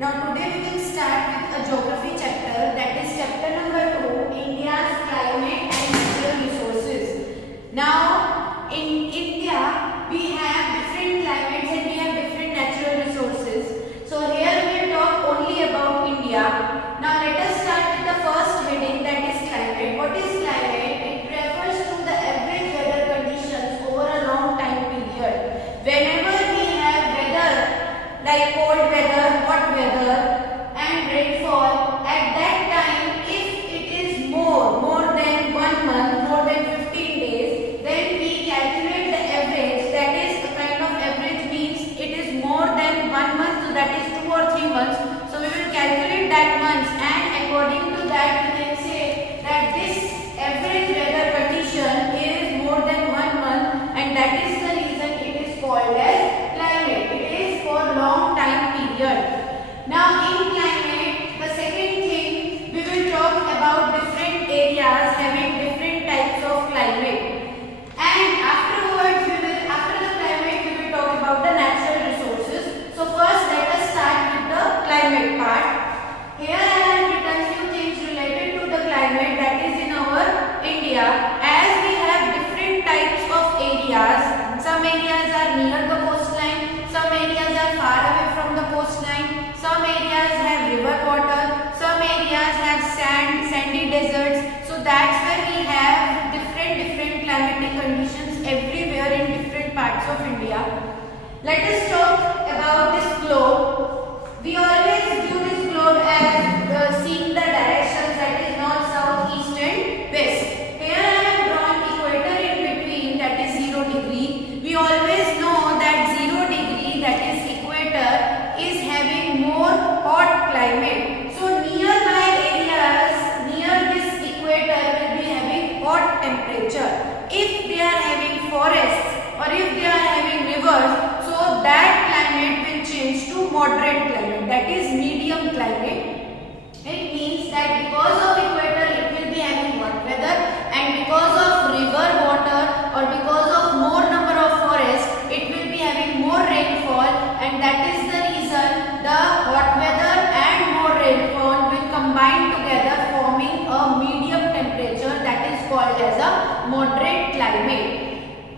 Now today we will start with a geography chapter, that is chapter number 2, India's climate and natural resources. Now in India we have different climates and we have different natural resources. So here we will talk only about India. Now let us start with the first heading, that is climate. What is climate? It refers to the average weather conditions over a long time period. Whenever we have weather like cold weather, hot weather and rainfall, at that time if it is more than 1 month, more than 15 days, then we calculate the average. That is a kind of average, means it is more than 1 month, so that is 2 or 3 months. So we will calculate that months, and according to that we can say that this average weather condition is more than 1 month, and that is the reason it is called as climate. It is for long time period. Now in climate, the second thing, we will talk about different areas having different types of climate, and afterwards after the climate we will talk about the natural resources. So first let us start with the climate part. Here I have written few things related to the climate, that is in our India. As we have different types of areas, some areas are near the coastline, some areas are far away from the coastline, some areas have river water, some areas have sandy deserts. So that's where we have different climatic conditions everywhere in different parts of India. Let us talk about this globe. We always view this globe as seeing the directions, that is north, south, east and west. Here I have drawn equator in between, that is 0 degree. We always know that 0 degree, that is equator, is having more hot climate. So nearby areas near this equator will be having hot temperature. If they are having forests or if they are having rivers, so that climate will change to moderate climate, that is medium climate. It means that because of equator it will be having hot weather, and because of river water or because of more number of forests it will be having more rainfall, and that is the reason the hot weather and more rainfall will combine together forming a medium temperature, that is called as a moderate climate.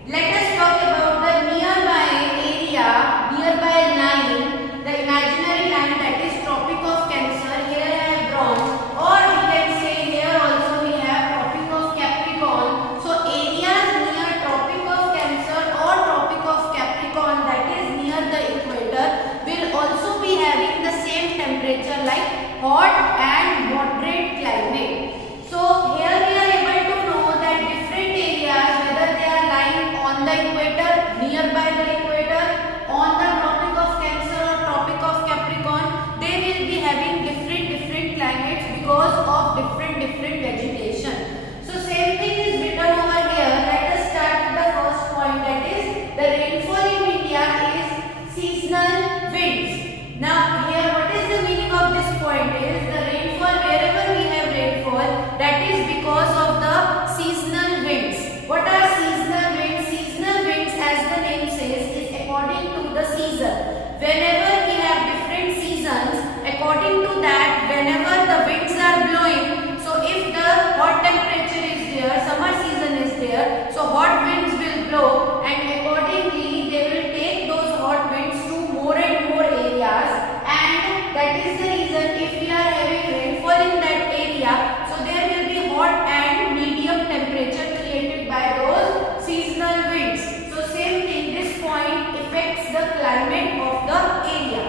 Let us talk about the nearby area, nearby line, the imaginary line, that is Tropic of Cancer. Here I have drawn, or we can say here also we have Tropic of Capricorn. So areas near Tropic of Cancer or Tropic of Capricorn, that is near the equator, will also be having the same temperature like hot and moderate climate. So here we are able to know that different areas, whether they are lying on the equator, nearby the equator, on the Tropic of Cancer or Tropic of Capricorn, they will be having different climates because of different vegetation. So same thing is written over here. Let us start with the first point, that is the rainfall in India is seasonal winds. Now here what is the meaning of this point is the rainfall, wherever we have rainfall, that is because of the seasonal winds. What are seasonal winds? Seasonal winds, as the name says, is according to the season. Whenever we have different seasons, according to that, whenever the winds are blowing, so if the hot temperature is there, summer season is there, so hot winds will blow, and accordingly they will take those hot winds to more and more areas, and that is the reason if we are having rainfall in that area, so there will be hot and medium temperature created by those seasonal winds. So same thing, this point affects the climate of the area.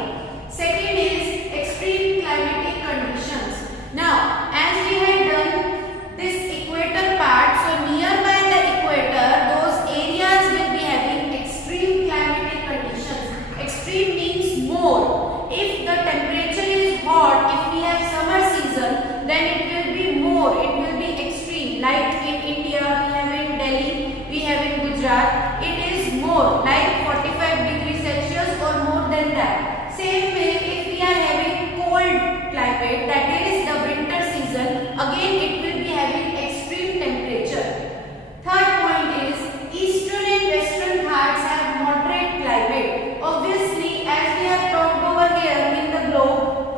Second is extreme climatic conditions. Now as we had done this equator part, so nearby the equator those areas will be having extreme climatic conditions. Extreme means more. If the temperature is hot, if we have summer season, then it will be more, it will be extreme. Like in India we have in Delhi, we have in Gujarat, it is more like 45 degrees Celsius or more than that. Same way if we are having cold climate, that is the winter season, again it will be having extreme temperature. Third point is eastern and western Ghats have moderate climate. Obviously as we have talked over here in the globe,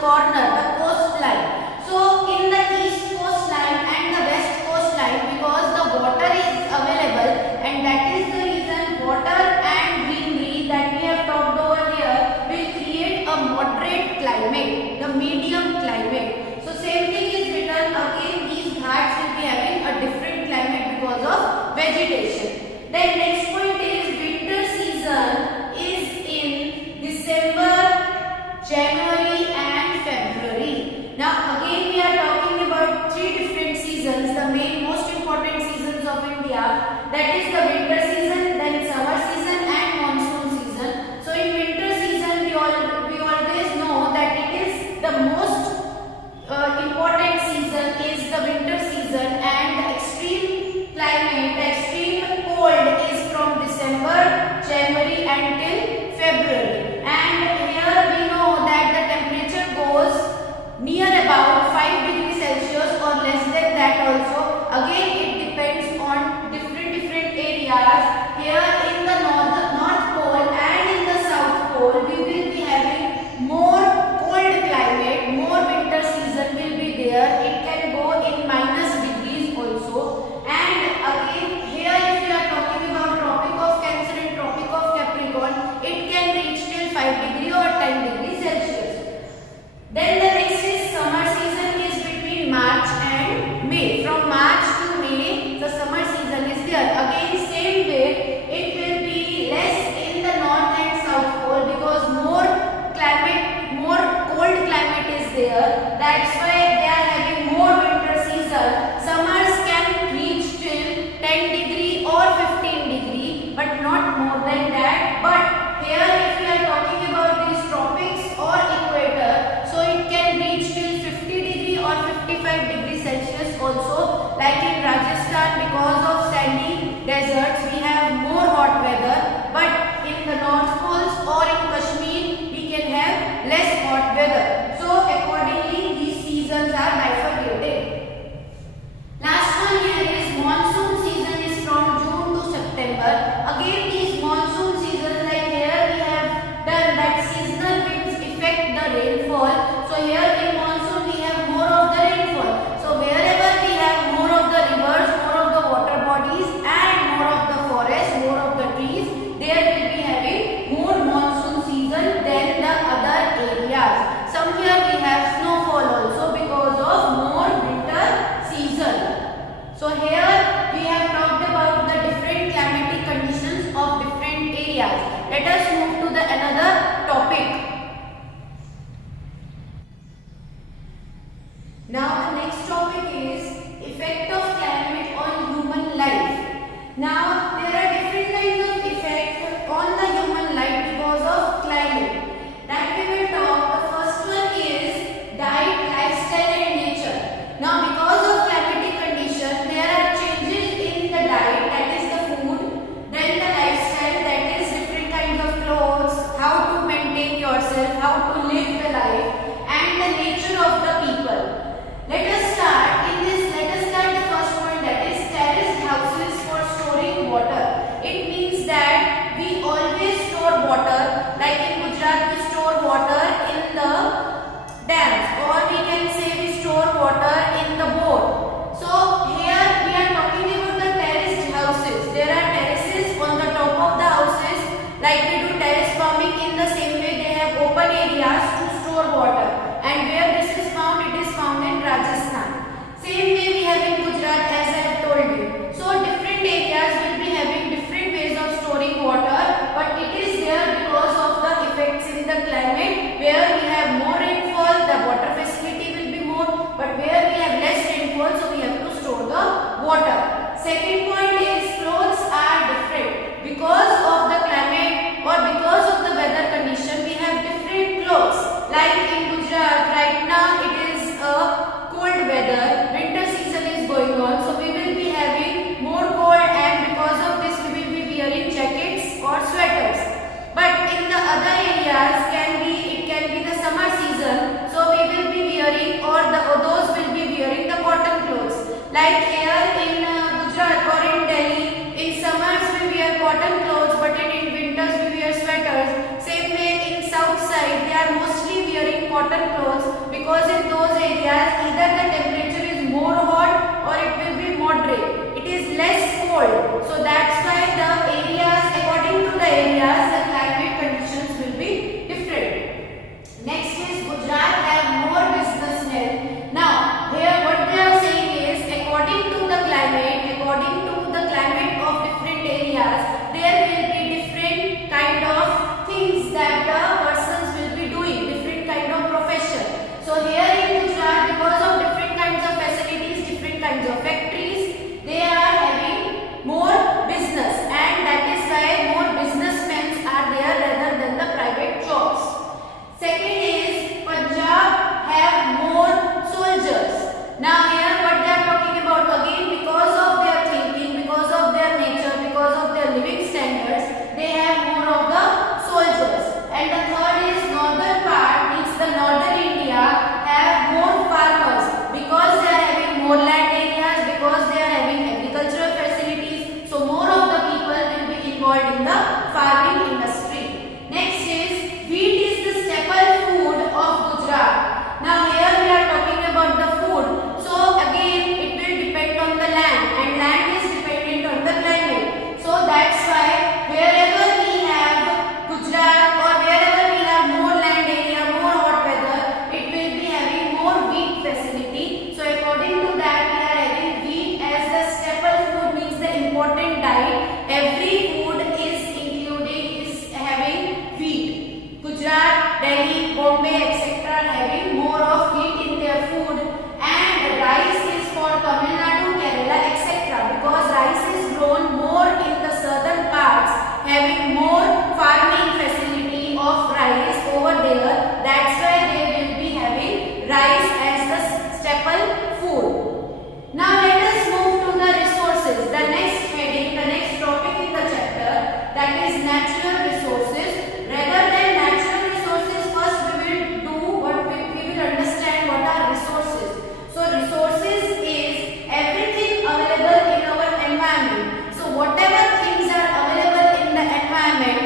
corner, the coastline. So in the east coastline and the west coastline, because the water is available, and that is the reason water and greenery that we have talked over here will create a moderate climate, the medium climate. So same thing is written again, these ghats will be having a different climate because of vegetation. Then next point is winter season is in December, January and February. Now again we are talking about three different seasons, the main most important seasons of India, that is the winter season, then summer season and monsoon season. So in winter season we always know that it is the most important season is the winter season, and the extreme climate, the extreme cold is from December, January until February. And here we know that the temperature goes near about 5 degrees Celsius or less than that also. Again it depends on different areas. Here in the North Pole and in the South Pole we will be having more cold climate, more winter season will be there. It can go in minus degrees also. And again here if we are talking about Tropic of Cancer and Tropic of Capricorn, it can reach till 5 degree or 10 degrees Celsius. Then the next is summer season is between March and May. From March to May the summer season is there. Again same way it will be less in the North and South Pole because more cold climate is there. That's why they are having more winter season. Summers can reach till 10 degree or 15 degree, but not more than that. But here if we are talking about these tropics or equator, so it can reach till 50 degree or 55 degrees Celsius also. Like in Rajasthan, because of sandy deserts we have more hot weather, but in the North Poles or in Kashmir we can have less hot weather. So accordingly these seasons are bifurcated. Last one here is monsoon season is from June to September. Again these monsoon seasons, like here we have done that seasonal winds affect the rainfall. So here in monsoon we have more of the rainfall. So wherever we have more of the rivers, more of the water bodies and more of the forest, more of the trees, there will be having more monsoon season than the other areas. Some here we have snowfall also because of more winter season. So here we have talked about the different climatic conditions of different areas. Let us move to the another topic. Now the next topic is effect of climate on human life. Now there are different kinds of effect on the human life because of climate. That we will talk. The first one is diet, lifestyle and nature. Now because of climatic condition there are changes in the diet, that is the food, then the lifestyle, that is different kinds of clothes, how to maintain yourself, how to live the life, and the nature of the people. Let us start the first point, that is terraced houses for storing water. It means that we always store water, like in Gujarat we store water in the dams, or we can say we store water in the bore. So here we are talking about the terraced houses. There are terraces on the top of the houses, like we do terrace farming. In the same way they have open areas to store water, and where this is found, it is found in Rajasthan. Same way we have in Gujarat, as I have told you. So different areas will be having different ways of storing water, but it is there because of the effects in the climate. Where we have more rainfall, the water facility will be more, but where we have less rainfall, so we have to store the water. Second point is clothes are different because of the climate or because of the weather condition. We have different clothes. Like in Gujarat right now it is a cold weather, winter season is going on, so we will be having more cold, and because of this we will be wearing jackets or sweaters. But in the other areas it can be the summer season, so we will be wearing, or those will be wearing the cotton clothes. Like here in Gujarat or in Delhi, in summers we wear cotton clothes, but in winters we wear sweaters. Same way in south side they are mostly wearing cotton clothes because in those areas either the temperature is more hot or it will be moderate. It is less cold. So that's why the areas, according to the areas, the climate conditions will be different. Next is Gujarat have more businessmen. Now here what they are saying is according to the climate of different areas, there will be different kind of things that the persons will be doing, different kind of profession. So here in Gujarat, because of different kinds of facilities, different kinds of factories, they are having more business, and that is why more businessmen are there rather than the private jobs. Second is Punjab have more soldiers. Now here what they are talking about, again because of their thinking, because of their nature, because of their living standards, they have more of the soldiers. And the third is northern part, means the northern India have more farmers because they are having more land areas, because they are having agricultural facilities. So more of the people will be involved in the farming industry. Next is wheat is the staple food of Gujarat. Now here we are talking about the food. So again it will depend on the land, and land is dependent on the climate. So that's why wherever we have Gujarat or wherever we have more land area, more hot weather, it will be having more wheat facility. So according to that we are having wheat as the staple food, means the important diet. Every food is having wheat. Gujarat, Delhi, Bombay, etc. are having more of wheat in their food, and rice is for Tamil Nadu, Kerala, etc. because rice is grown more in the southern parts, having more farming facility of rice over there. That's why they will be having rice as the staple food. Now let us move to the resources. The next heading, the next topic in the chapter, that is natural resources. Rather than natural resources, first we will do what we will understand what are resources. So resources is everything available in our environment. So whatever things are available in the environment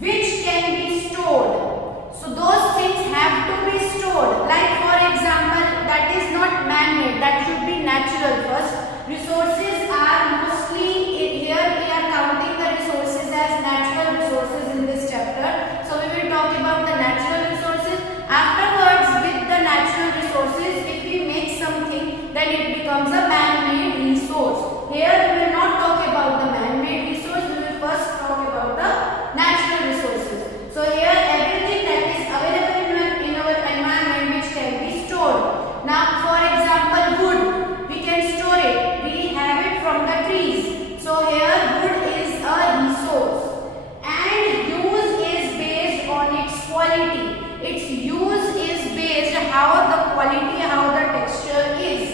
which can be stored. So those things have to be stored. Like for example, that is not man-made, that should be natural first. Resources are mostly, here we are counting the resources as natural resources in this chapter. So we will talk about the natural resources. Afterwards, with the natural resources, if we make something, then it becomes a man-made resource. Here we will not talk about the man-made resource, we will first talk about the natural resources. So here everything that is available in our environment which can be stored. Now for example, wood, we can store it, we have it from the trees. So here wood is a resource, and use is based on its quality. Its use is based how the quality, how the texture is.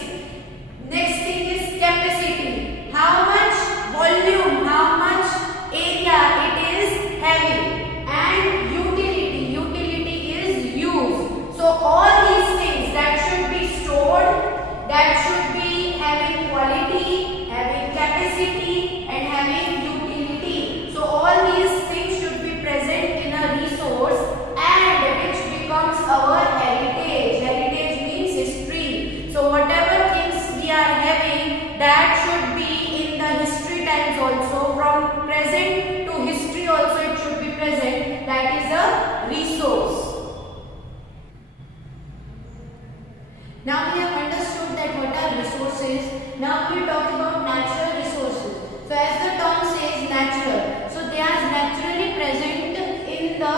Next thing is capacity. How much volume, how much area it is having. And utility. Utility is use. So all these things that should be stored, that should be having quality, having capacity, and having utility. So all these things should be present in a resource, and which becomes our heritage. Heritage means history. So whatever things we are having, that should be in the history times also. From present to history also it should be present. That is a resource. Now we have understood that what are resources. Now we will talk about natural resources. So as the term says natural, so they are naturally present in the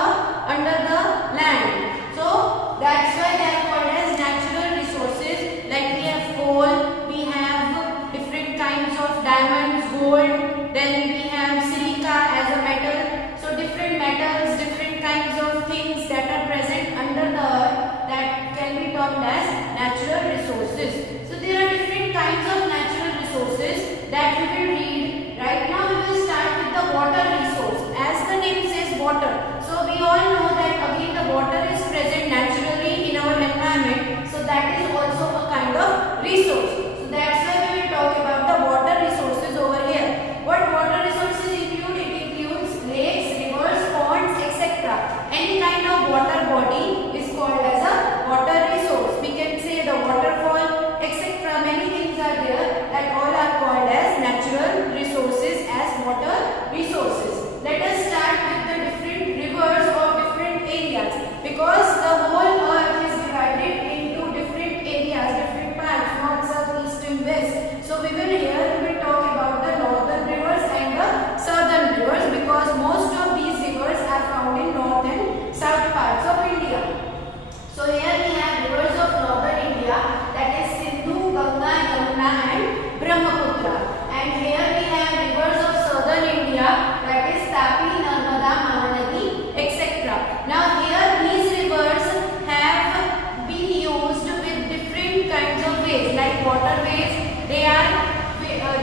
under the land. So that's why they are called as natural resources. Like we have coal, we have different kinds of diamonds, gold, then we have silica as a metal. So different metals, different kinds of things that are present under the earth, that can be termed as natural resources. So there are different kinds of natural resources that we will read. Right now we will start with let us start with the different rivers of different areas, because the whole earth is divided into different areas, different parts, north, south, east and west. So we will talk about the northern rivers and the southern rivers, because most of these rivers are found in north and south parts of India. So here we have rivers of northern India, that is Sindhu, Ganga, Yamuna and Brahmaputra. And here we have rivers of southern India, that is Tapi, Narmada, Mahanadi, etc. Now here these rivers have been used with different kinds of ways, like waterways. They are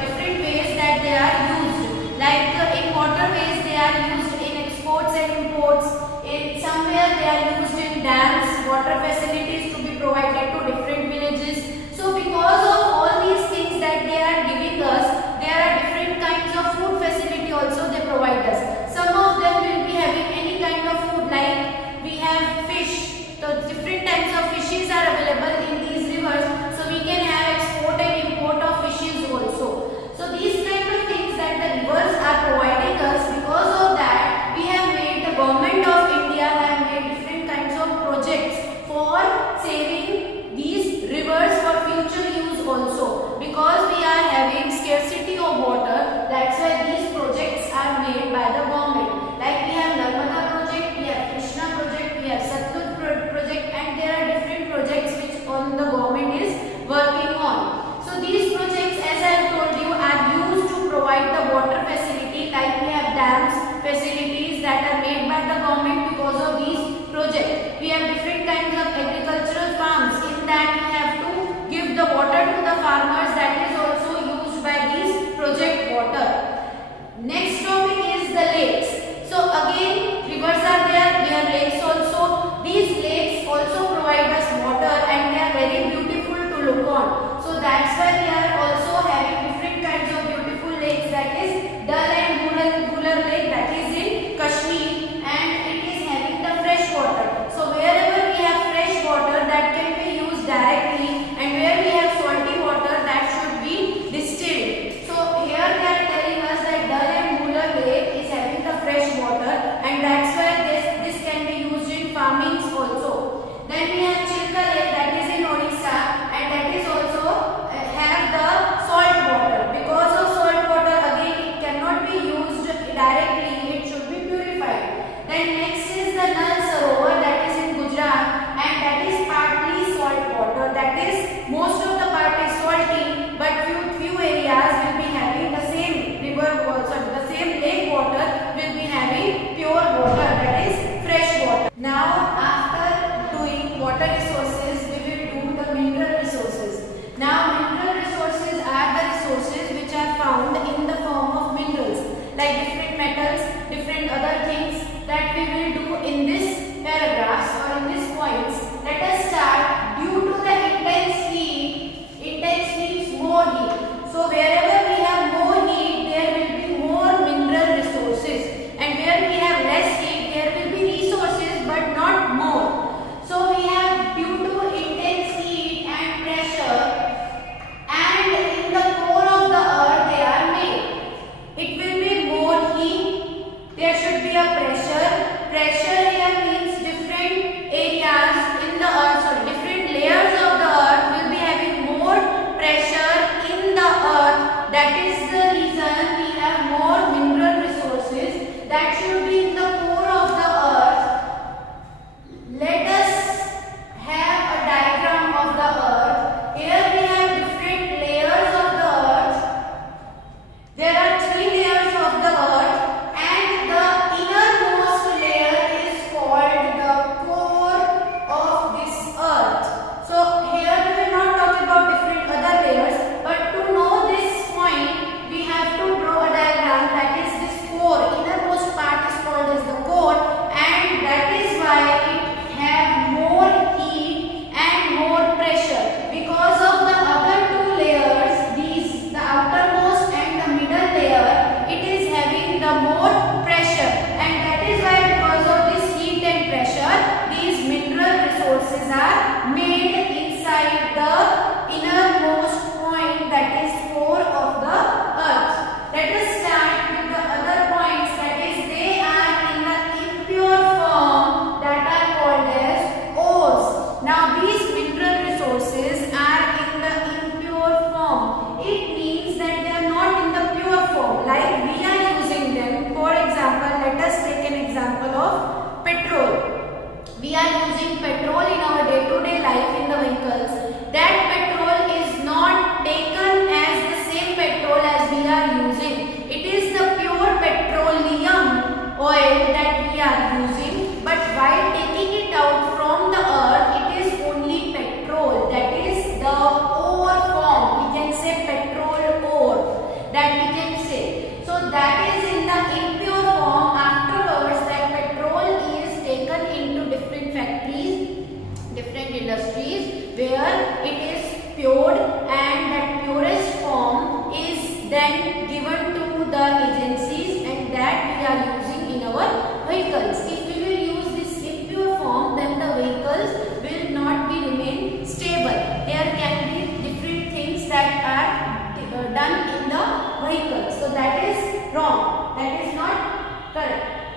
different ways that they are used. Like in waterways they are used in exports and imports. In somewhere they are used in dams, water facilities to be provided to different villages. So because of all these things that they are giving us, there are different kinds of food facility also they provide us. Some of them will be having any kind of food, like we have fish. So different types of fishes are available in these rivers, so we can have export and import of fishes also. So these kind of things that the rivers are providing us, because of that we have made, the government of India have made different kinds of projects for saving these rivers for future use also, because we are having scarcity of water. That's why these projects are made by the government. Like we have Narmada project, we have Krishna project, we have Satluj project, and there are different projects which the government is working on. So these projects, as I have told you, are used to provide the water facility. Like we have dams, facilities that are made by the government because of these projects. We have different kinds of agricultural farms. In that we have to give the water to the farmers, that is also used by these project water. Next topic is the lakes. So again rivers are there, we have lakes also. These lakes also provide us water and they are very beautiful to look on. So that's why we are also having different kinds of beautiful lakes, that is Dal and Buller lake, that is in Kashmir, and it is having the fresh water. So wherever we have fresh water, that can be used directly, and where we have salty water, that should be distilled. So here they are telling us that Dal and Buller lake is having the fresh water, and that's why this can be used in farming also. Then we have Chilka lake, that is in Odisha, and that is also have the salt water. Because of salt water, again it cannot be used directly, it should be purified. Then next is the Nal Sarovar, that is in Gujarat, and that is partly salt water. That is, most of the part is salty, but few areas will be having the same river water, the same lake water will be having pure water, that is fresh water. Now after doing water resources, we will do the mineral resources. Now mineral resources are the resources which are found in the form of minerals, like different metals, different other things that we will do in this paragraphs or in these points. Let us start. Due to the intense heat means more heat. So wherever we have more heat, there will be more mineral resources, and where we have less heat, there will be resources but not more. So we have, due to intense heat and pressure, and in the core of the earth they are made. It will be more heat, there should be a pressure. Pressure here means different areas in the earth, sorry, different layers of the earth will be having more pressure in the earth. That is the reason we have more mineral resources that should be in the core of the earth. Let us have a diagram of the earth. Here we have different layers of the earth. There are 3 layers of the earth, and the innermost layer is called the core of this earth. So here we will not talk about different other layers, but to know this point we have to draw a diagram, that is this core, innermost part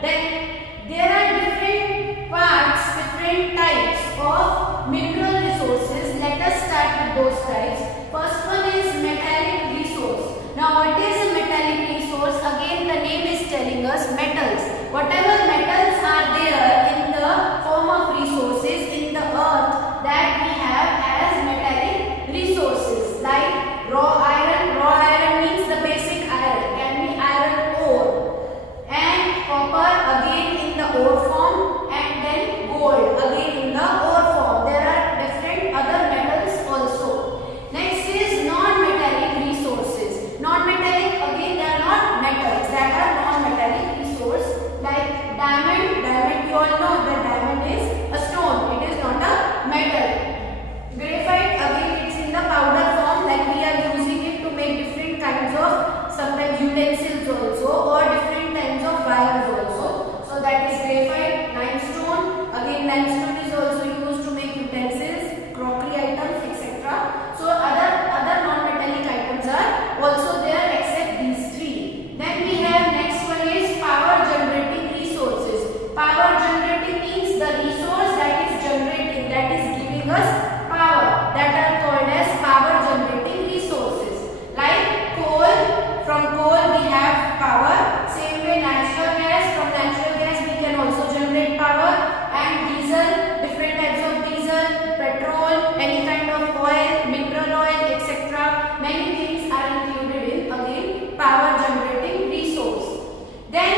Then there are different parts, different types of mineral resources. Let us start with those types. First one is metallic resource. Now what is a metallic resource? Again the name is telling us metals. Whatever metals are there in the form of resources in the earth, that we have as metallic resources. Like raw iron. Raw iron means the basic iron. Can be iron ore. And copper again in the ore form, and then gold again in the ore form. There are different other metals also. Next is non-metallic resources. Non-metallic, again they are not metals, that are non-metallic resource. Like diamond. Diamond, you all know that diamond is a stone. It is not a metal. Graphite, again it's in the powder form, like we are using it to make different kinds of sometimes utensils also, or different kinds of wires also. So that is graphite. Limestone, again limestone is also used to make utensils, crockery items, etc. So other non-metallic items are also there except these three. Then we have next one is power generating resources. Power generating means the resource that is generating, that is giving us power, that are called as power generating resources. Like coal, from coal we have power. Same way natural gas, from natural gas we can also generate power. And diesel, different types of diesel, petrol, any kind of oil, mineral oil, etc. Many things are included in again power generating resource. Then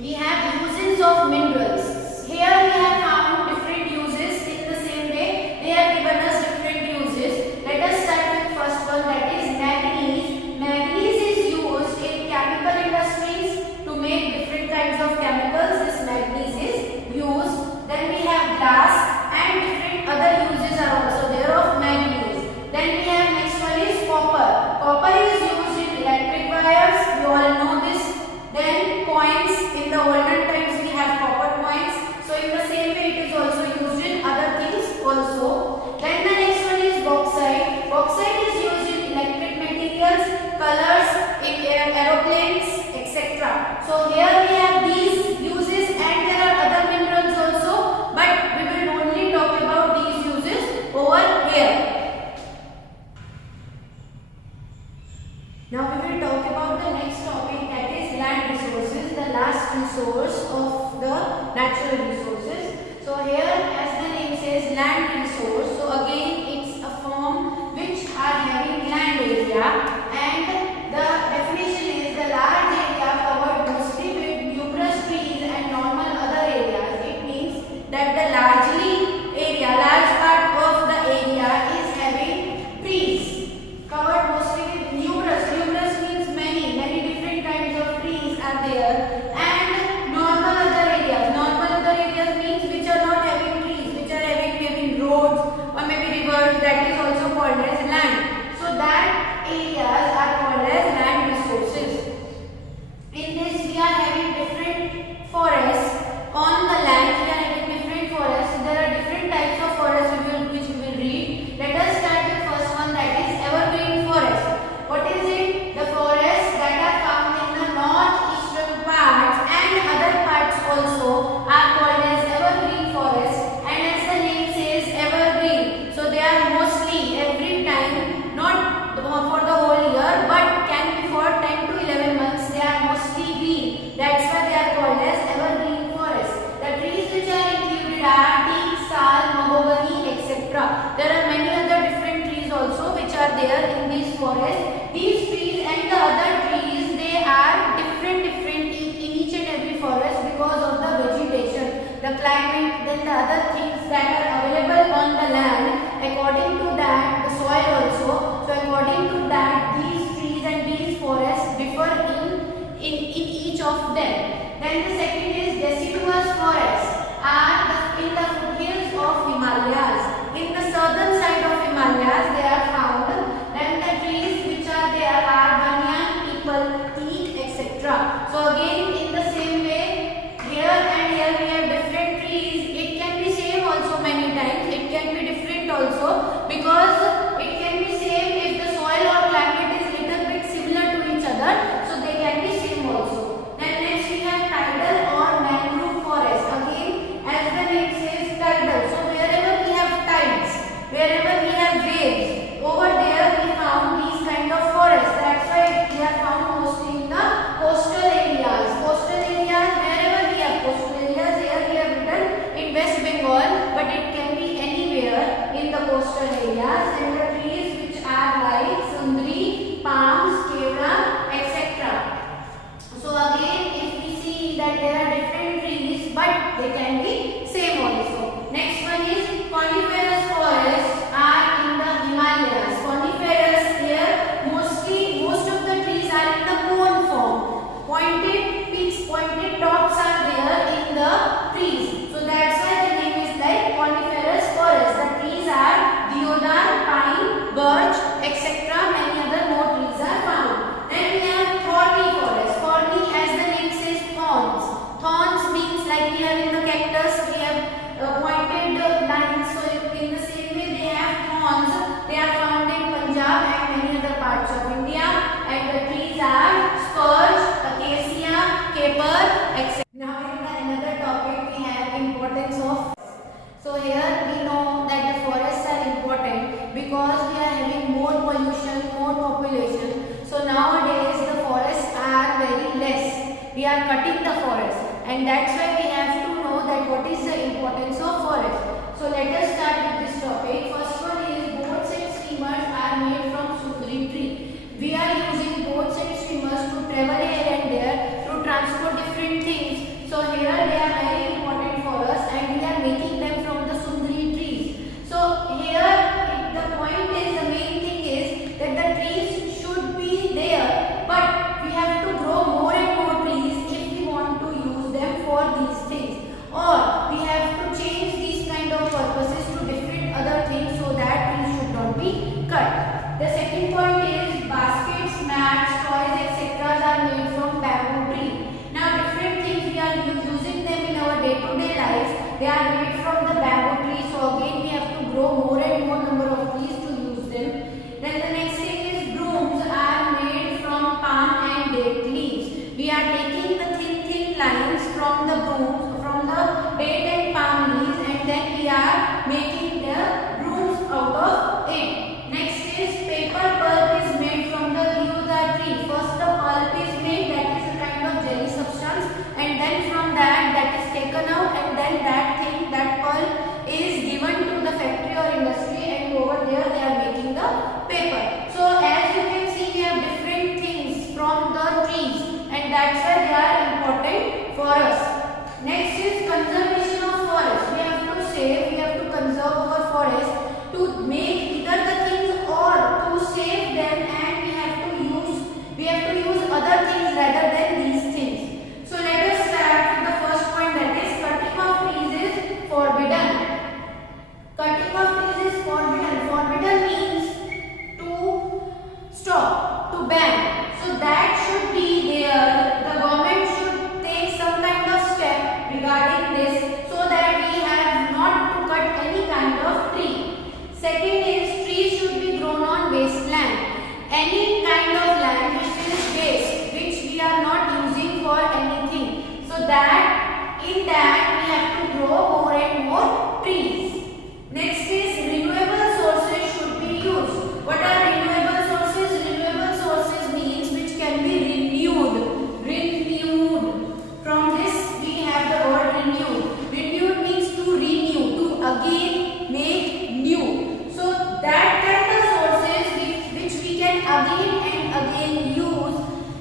we have uses of minerals. Here we have found different uses in the same way. They have given us different uses. Let us start with first one, that is manganese. Manganese is used in chemical industries to make different kinds of chemicals. This manganese is used. Then we have glass, and different other uses are also there of manganese. Then we have next one is copper. Copper is used in electric wires. You all know this. Then coins. In the olden times we have copper coins. So in the same way it is also used in other things also. Then the next one is bauxite. Bauxite is used in electric materials, colors, in aeroplanes, etc. So here we have these uses, and there are other minerals also, but we will only talk about these uses over here. Now we will talk about the next topic, that is land resources, the last resource of the natural resources. So here, as the name says, land resource. So again it's a form which are having land area, and the definition is the large area covered mostly with numerous trees and normal other areas. It means that the large part of the area is having trees covered mostly with numerous means many different kinds of trees are there, and normal other areas. Normal other areas means which are not having trees, which are having maybe roads or maybe rivers, that is also called as land. So that areas are called as land resources. In this we are having different forests. On the land we are having different forests. There are different types of forests which we will read. Let us start with first one, that is evergreen forest. What is it? The forests that are found in the northeastern parts and other parts also are called as evergreen forests. And as the name says, evergreen. So they are mostly every time, not for the whole year, but can be for 10 to 11 months. They are mostly green. That's why they are called as evergreen forests. The trees which are included are teak, sal, mahogany, etc. There are many other different trees also which are there in these forests. These trees and the other trees, they are different in each and every forest because of the vegetation, the climate, then the other things that are available on the land. According to that, the soil also. So according to that, these trees and these forests differ in each of them. Then the second is deciduous forests are in the foothills of Himalayas. In the southern side of Himalayas they are found. Then the trees which are there are banyan, peepal, teak, etc. So again in the same way, here and here we have different trees. It can be same also many times. It can be different also, because it can be same if the soil or climate is little bit similar to each other. So they can be same also. Then next we have tidal that there are different trees, but they can be same also. Next one is coniferous forests are in the Himalayas. Coniferous here most of the trees are in the cone form. Pointed peaks, pointed tops are there in the trees. So that's why the name is like coniferous forest. The trees are deodar, pine, birch, etc. Many other more trees are found. Then we have thorny forest. Thorny, as the name says, thorns. Thorns means like we have in the cactus, we have pointed lines. So in the same way they have thorns. They are found in Punjab and many other parts of India. And the trees are spurge, acacia, caper, etc. Now in the another topic we have importance of. So here we know that the forests are important because we are having more pollution, more population. So nowadays the forests are very less. We are cutting the forest, and that's why we have to know that what is the importance of forest. So let us start with this topic. First one is boats and steamers are made from sundri tree. We are using boats and steamers to travel here and there to transport different things. So here they are very important for us, and we are making them from the sundri trees. So here the point is, the main thing is that the trees should be there, but we have to grow more and more trees if we want to use them for these things, or we have to change these kind of purposes to different other things so that trees should not be cut. The second point is baskets, mats, toys, etc. are made from bamboo tree. Now different things we are using them in our day-to-day life. They are made from the bamboo tree. So again we have to grow more and more number of trees to use them. Then the next thing is brooms are made from palm and date leaves. We are taking the thin lines from the brooms, from the date and palm leaves, and then we are making the brooms out of it. Next is paper pulp is made from the deodar tree. First the pulp is made, that is a kind of jelly substance, and then from that is taken out, and then that pulp is given to the factory or industry, and over there they are making the paper. So as you can see, we have different things from the trees, and that's why they are important for us. Next is conservation of forest. We have to save, we have to conserve our forest to make either the things or to save them, and we have to use other things rather than these things. So let us start with the first point, that is cutting of trees is forbidden. Cutting of trees is forbidden. Forbidden means to stop, to ban. So that should be there. The government should take some kind of step regarding this so that we have not to cut any kind of tree. Second is trees should be grown on wasteland. Any kind of land which is waste, which we are not using for anything. So that in that we have to grow more and more trees. Next is renewable sources should be used. What are renewable sources? Renewable sources means which can be renewed. Renewed. From this we have the word renewed. Renewed means to renew, to again make new. So that kind of sources which we can again and again use,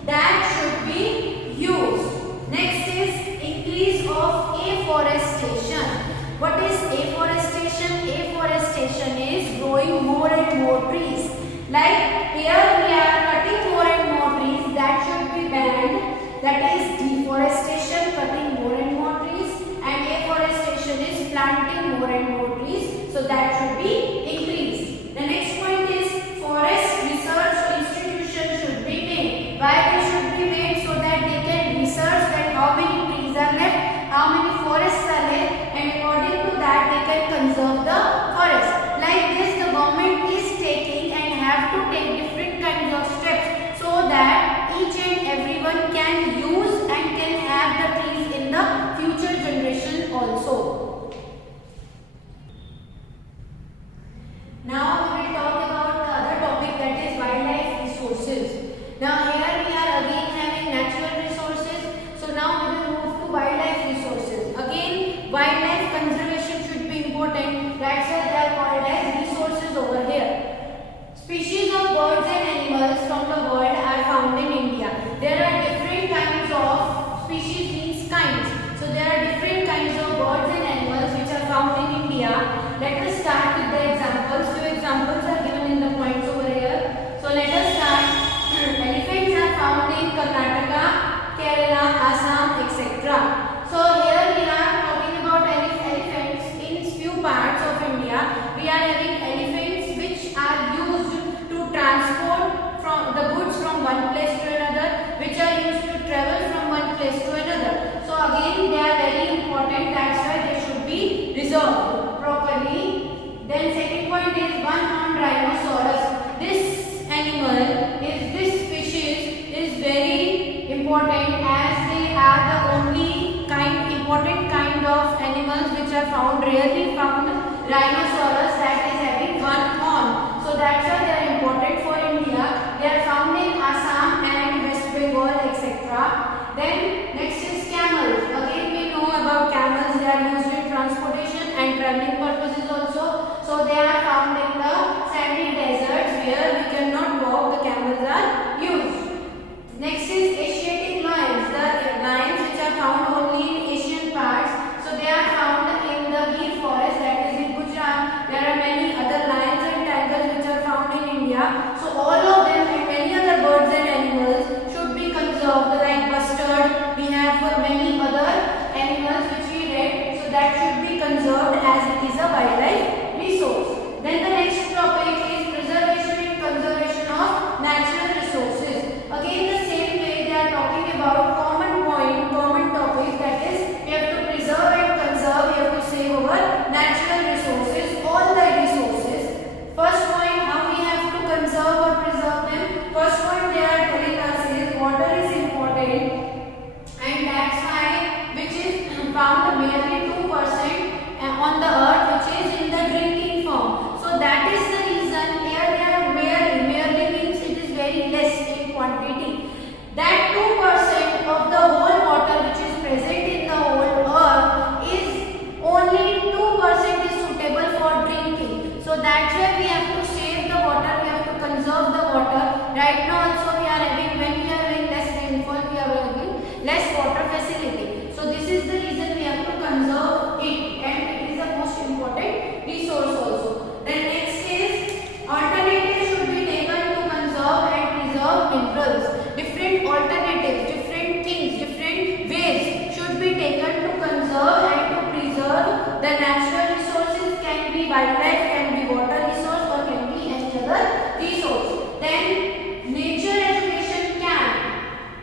that should be used. Next is increase of afforestation. What is afforestation? Afforestation is growing more and more trees. Like here we are cutting more and more trees, that should be banned. That is deforestation, cutting more and more trees, and afforestation is planting more and more trees. So that should be increased. The next point is forest research institution should be made. Why they should be made? So that they can research that how many trees are left, how many forests are left, and according to that they can conserve the forest. Like this the government is taking and have to take different kind kinds. So there are different kinds of birds and animals which are found in India. Let us start with the examples. Few examples are given in the points over here. So let us start. Elephants are found in Karnataka, Kerala, Assam, etc. So here we are talking about elephants in few parts of India. We are having elephants which are used to transport from the goods from one place to another, which are used to travel from one place to another. So again they are very important. That's why they should be reserved properly. Then second point is one-horned rhinoceros. This animal this species is very important as they are the only important kind of animals which are found rarely found rhinoceros that is having one horn. So that's why they are important for India. They are found in Assam and West Bengal, etc. Then next is camels. Again we know about camels. They are used in transportation and traveling purposes also. So they are found in the sandy deserts where we cannot walk. The camels are used. Next is Asiatic lions. The lions which are found only in Asian parts. So they are found in the Gir forest, that is in Gujarat. There are many other lions and tigers which are found in India. So all of them and many other birds and animals should be conserved. Like bustard, we have many other animals which we read. So that should be conserved as it is a wildlife resource. Then the next topic is preservation and conservation of natural resources. Again the same way they are talking about common topic, that is we have to preserve and conserve, we have to save our natural resources, all the resources. First point, how we have to conserve or preserve them. First point they are telling us is water is important, and that's why which is found merely 2% on the earth, which is in the drinking form. So that is the reason here they are merely means it is very less in quantity. That 2% of the whole water which is present in the whole earth is only 2% is suitable for drinking. So that's why we have to save the water, we have to conserve the water. Right now also we are having, when we are having less rainfall, we are having less water facility. So this is the reason we have to conserve it, and it is the most important resource also. Then next is alternatives should be taken to conserve and preserve minerals. Different alternatives, different things, different ways should be taken to conserve and to preserve the natural resources. Can be wildlife, can be water resource, or can be any other resource. Then nature education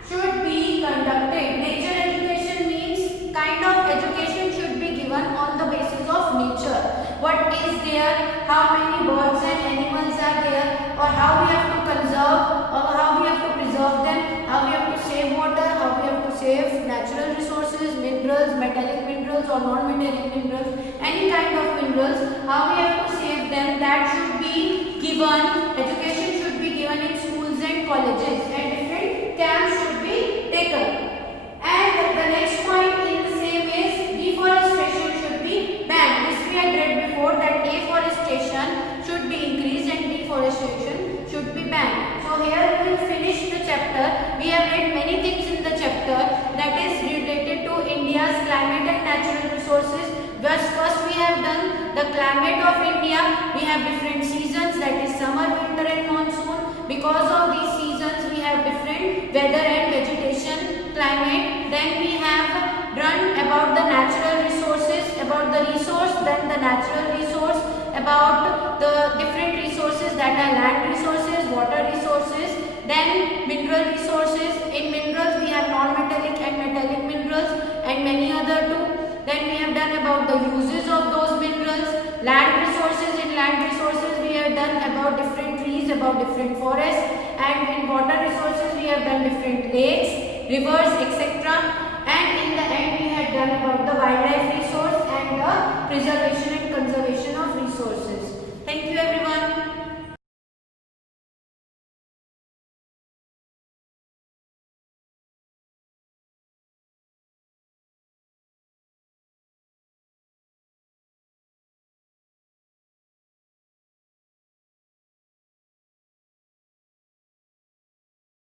should be conducted. Nature education means kind of education should be given on the basis of nature. What is there, how many birds and animals are there, or how we have to conserve, or how we have to preserve them, how we have to save water, how we have to save natural resources, minerals, metallic minerals or non-metallic minerals, any kind of minerals, how we have to save them. That should be given, education should be given in schools and colleges, and different camps should be taken. And the next point in the same is deforestation should be banned. This we had read before that afforestation should be increased and deforestation should be banned. So here we will finish the chapter. We have read many things in the chapter that is related to India's climate and natural resources. First we have done the climate of India. We have different seasons, that is summer, winter and monsoon. Because of these seasons we have different weather and vegetation climate. Then we have done about the natural resources, about the resource, then the natural resource, about the different resources that are land resources, water resources, then mineral resources. In minerals we have non-metallic and metallic minerals and many other too. Then we have done about the uses of those minerals. Land resources, in land resources we have done about different trees, about different forests, and in water resources we have done different lakes, rivers, etc. And in the end we had done about the wildlife resource and the preservation and conservation of resources. Thank you everyone.